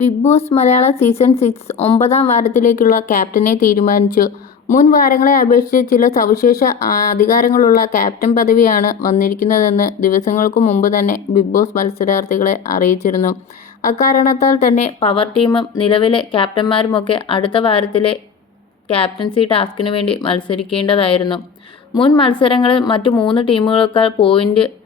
Big boss Malayalam season six ഒമ്പതാം വാരത്തിലേക്കുള്ള ക്യാപ്റ്റനെ തീരുമാനിച്ചു. മുൻ വാരങ്ങളെ അപേക്ഷിച്ച് ചില സവിശേഷ അധികാരങ്ങളുള്ള ക്യാപ്റ്റൻ പദവിയാണ് വന്നിരിക്കുന്നതെന്ന് ദിവസങ്ങൾക്ക് മുമ്പ് തന്നെ ബിഗ് ബോസ് മത്സരാർത്ഥികളെ അറിയിച്ചിരുന്നു. അക്കാരണത്താൽ തന്നെ പവർ ടീമും നിലവിലെ ക്യാപ്റ്റന്മാരുമൊക്കെ അടുത്ത വാരത്തിലെ ക്യാപ്റ്റൻസി ടാസ്കിനു വേണ്ടി മത്സരിക്കേണ്ടതായിരുന്നു. മുൻ മത്സരങ്ങളിൽ മറ്റു മൂന്ന് ടീമുകളേക്കാൾ പോയിന്റ്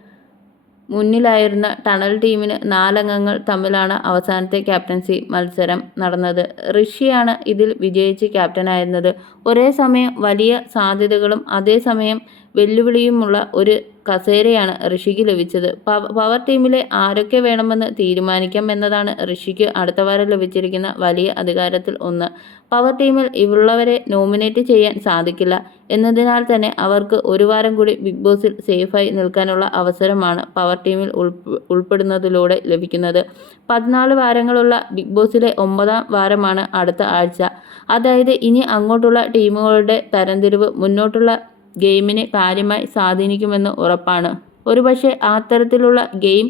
മുന്നിലായിരുന്ന ടണൽ ടീമിന് നാലംഗങ്ങൾ തമ്മിലാണ് അവസാനത്തെ ക്യാപ്റ്റൻസി മത്സരം നടന്നത്. ഋഷിയാണ് ഇതിൽ വിജയിച്ച് ക്യാപ്റ്റനായിരുന്നത്. ഒരേ സമയം വലിയ സാധ്യതകളും അതേസമയം വെല്ലുവിളിയുമുള്ള ഒരു കസേരയാണ് ഋഷിക്ക് ലഭിച്ചത്. പവർ ടീമിലെ ആരൊക്കെ വേണമെന്ന് തീരുമാനിക്കാം എന്നതാണ് ഋഷിക്ക് അടുത്ത വാരം ലഭിച്ചിരിക്കുന്ന വലിയ അധികാരത്തിൽ ഒന്ന്. പവർ ടീമിൽ ഇവുള്ളവരെ നോമിനേറ്റ് ചെയ്യാൻ സാധിക്കില്ല എന്നതിനാൽ തന്നെ അവർക്ക് ഒരു വാരം കൂടി ബിഗ് ബോസിൽ സേഫായി നിൽക്കാനുള്ള അവസരമാണ് പവർ ടീമിൽ ഉൾപ്പെ- ഉൾപ്പെടുന്നതിലൂടെ ലഭിക്കുന്നത്. പതിനാല് വാരങ്ങളുള്ള ബിഗ് ബോസിലെ ഒമ്പതാം വാരമാണ് അടുത്ത ആഴ്ച. അതായത് ഇനി അങ്ങോട്ടുള്ള ടീമുകളുടെ തരംതിരിവ് മുന്നോട്ടുള്ള ഗെയിമിനെ കാര്യമായി സ്വാധീനിക്കുമെന്ന് ഉറപ്പാണ്. ഒരുപക്ഷെ തരത്തിലുള്ള ഗെയിം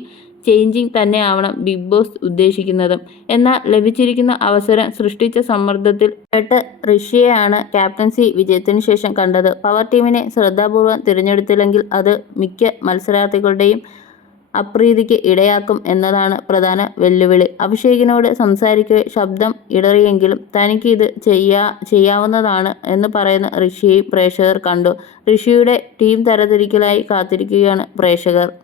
ചേഞ്ചിങ് തന്നെയാവണം ബിഗ് ബോസ് ഉദ്ദേശിക്കുന്നത്. എന്നാൽ ലഭിച്ചിരിക്കുന്ന അവസരം സൃഷ്ടിച്ച സമ്മർദ്ദത്തിൽ എട്ട് ഋഷിയെയാണ് ക്യാപ്റ്റൻസി വിജയത്തിന് ശേഷം കണ്ടത്. പവർ ടീമിനെ ശ്രദ്ധാപൂർവം തിരഞ്ഞെടുത്തില്ലെങ്കിൽ അത് മിക്ക മത്സരാർത്ഥികളുടെയും അപ്രീതിക്ക് ഇടയാക്കും എന്നതാണ് പ്രധാന വെല്ലുവിളി. അഭിഷേകിനോട് സംസാരിക്കവെ ശബ്ദം ഇടറിയെങ്കിലും തനിക്ക് ഇത് ചെയ്യാ ചെയ്യാവുന്നതാണ് എന്ന് പറയുന്ന ഋഷിയെയും പ്രേക്ഷകർ കണ്ടു. ഋഷിയുടെ ടീം തരതിരിക്കലായി കാത്തിരിക്കുകയാണ് പ്രേക്ഷകർ.